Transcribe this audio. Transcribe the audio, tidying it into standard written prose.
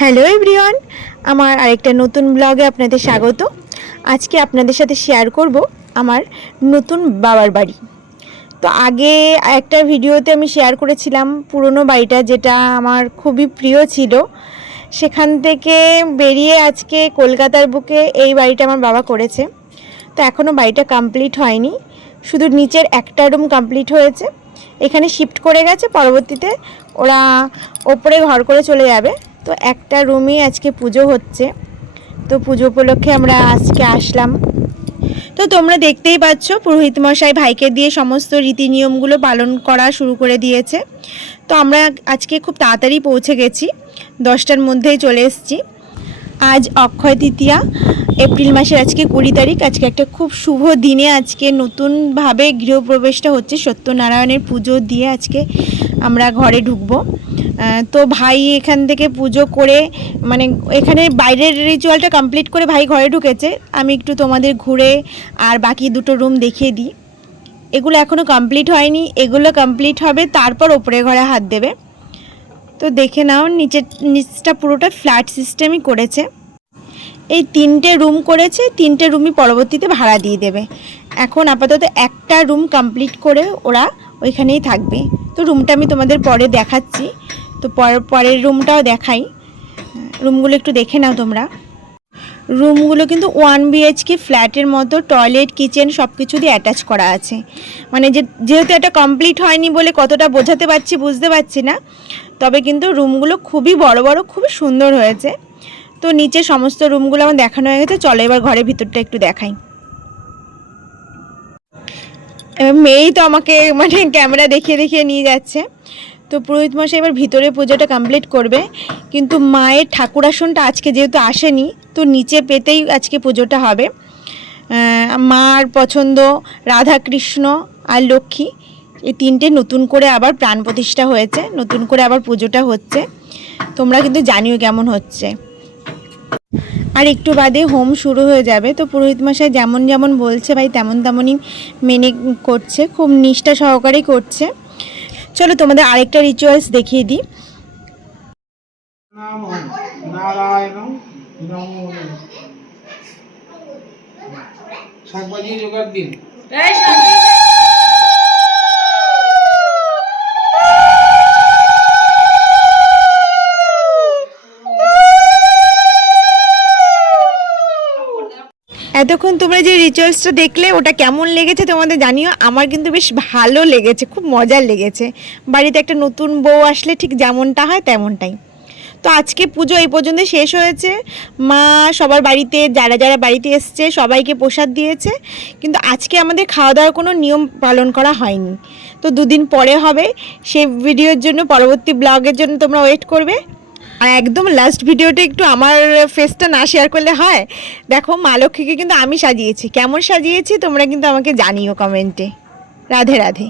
Hello everyone, আমার আরেকটা নতুন ব্লগে আপনাদের স্বাগত। আজকে আপনাদের সাথে শেয়ার করব আমার নতুন বাবার বাড়ি। তো আগে একটা ভিডিওতে আমি শেয়ার করেছিলাম পুরনো বাড়িটা, যেটা আমার খুবই প্রিয় ছিল। সেখান থেকে বেরিয়ে আজকে কলকাতার বুকে এই বাড়িটা আমার বাবা করেছে। তো এখনও বাড়িটা কমপ্লিট হয়নি, শুধু নিচের একটা রুম কমপ্লিট হয়েছে। এখানে শিফট করে গেছে, পরবর্তীতে ওরা ওপরে ঘর করে চলে যাবে। তো একটা রুমই আজকে পুজো হচ্ছে, তো পুজো উপলক্ষে আমরা আজকে আসলাম। তো তোমরা দেখতেই পাচ্ছ পুরোহিত মশাই ভাইকে দিয়ে সমস্ত রীতি নিয়মগুলো পালন করা শুরু করে দিয়েছে। তো আমরা আজকে খুব তাড়াতাড়ি পৌঁছে গেছি, 10টার মধ্যেই চলে এসেছি। আজ অক্ষয় তৃতীয়া, এপ্রিল মাসের আজকে 20 তারিখ। আজকে একটা খুব শুভ দিনে আজকে নতুনভাবে গৃহপ্রবেশটা হচ্ছে। সত্যনারায়ণের পুজো দিয়ে আজকে আমরা ঘরে ঢুকবো। তো ভাই এখান থেকে পুজো করে, মানে এখানে বাইরের রিচুয়ালটা কমপ্লিট করে ভাই ঘরে ঢুকেছে। আমি একটু তোমাদের ঘুরে আর বাকি দুটো রুম দেখিয়ে দিই। এগুলো এখনও কমপ্লিট হয়নি, এগুলো কমপ্লিট হবে তারপর ওপরে ঘরে হাত দেবে। তো দেখে নাও, নিচটা পুরোটা ফ্ল্যাট সিস্টেমই করেছে। এই 3টে রুম করেছে, 3টে রুমই পরবর্তীতে ভাড়া দিয়ে দেবে। এখন আপাতত একটা রুম কমপ্লিট করে ওরা ওইখানেই থাকবে। তো রুমটা আমি তোমাদের পরে দেখাচ্ছি। তো পরের রুমটাও দেখাই, রুমগুলো একটু দেখে নাও তোমরা। রুমগুলো কিন্তু 1 BHK ফ্ল্যাটের মতো, টয়লেট কিচেন সব কিছু দিয়ে অ্যাটাচ করা আছে। মানে যেহেতু এটা কমপ্লিট হয়নি বলে কতটা বোঝাতে পারছি বুঝতে পারছি না, তবে কিন্তু রুমগুলো খুবই বড় বড়, খুবই সুন্দর হয়েছে। তো নিচে সমস্ত রুমগুলো আমার দেখানো হয়ে গেছে, চলো এবার ঘরের ভিতরটা একটু দেখাই। মেয়েই তো আমাকে মানে ক্যামেরা দেখিয়ে দেখিয়ে নিয়ে যাচ্ছে। তো পুরোহিত মশাই এবার ভিতরে পুজোটা কমপ্লিট করবে, কিন্তু মায়ের ঠাকুর আসনটা আজকে যেহেতু আসেনি, তো নিচে পেতেই আজকে পুজোটা হবে। মার পছন্দ রাধাকৃষ্ণ আর লক্ষ্মী, এই 3টে নতুন করে আবার প্রাণ প্রতিষ্ঠা হয়েছে, নতুন করে আবার পুজোটা হচ্ছে। তোমরা কিন্তু জানিও কেমন হচ্ছে। আর একটু বাদে হোম শুরু হয়ে যাবে। তো পুরোহিত মশাই যেমন যেমন বলছে ভাই তেমন তেমনই মেনে করছে, খুব নিষ্ঠা সহকারেই করছে। চলো তোমাদের আরেকটা রিচুয়ালস দেখিয়ে দিই। এতক্ষণ তোমরা যে রিচুয়ালসটা দেখলে ওটা কেমন লেগেছে তোমাদের জানিও। আমার কিন্তু বেশ ভালো লেগেছে, খুব মজার লেগেছে। বাড়িতে একটা নতুন বউ আসলে ঠিক যেমনটা হয় তেমনটাই। তো আজকে পুজো এই পর্যন্ত শেষ হয়েছে। মা সবার বাড়িতে, যারা যারা বাড়িতে এসছে সবাইকে প্রসাদ দিয়েছে, কিন্তু আজকে আমাদের খাওয়া দাওয়ার কোনো নিয়ম পালন করা হয়নি। তো 2 দিন পরে হবে। সেই ভিডিওর জন্য, পরবর্তী ব্লগের জন্য তোমরা ওয়েট করবে। আর একদম লাস্ট ভিডিওটা একটু আমার ফেসটা না শেয়ার করলে হয়। দেখো মা লক্ষ্মীকে কিন্তু আমি সাজিয়েছি, কেমন সাজিয়েছি তোমরা কিন্তু আমাকে জানিও কমেন্টে। রাধে রাধে।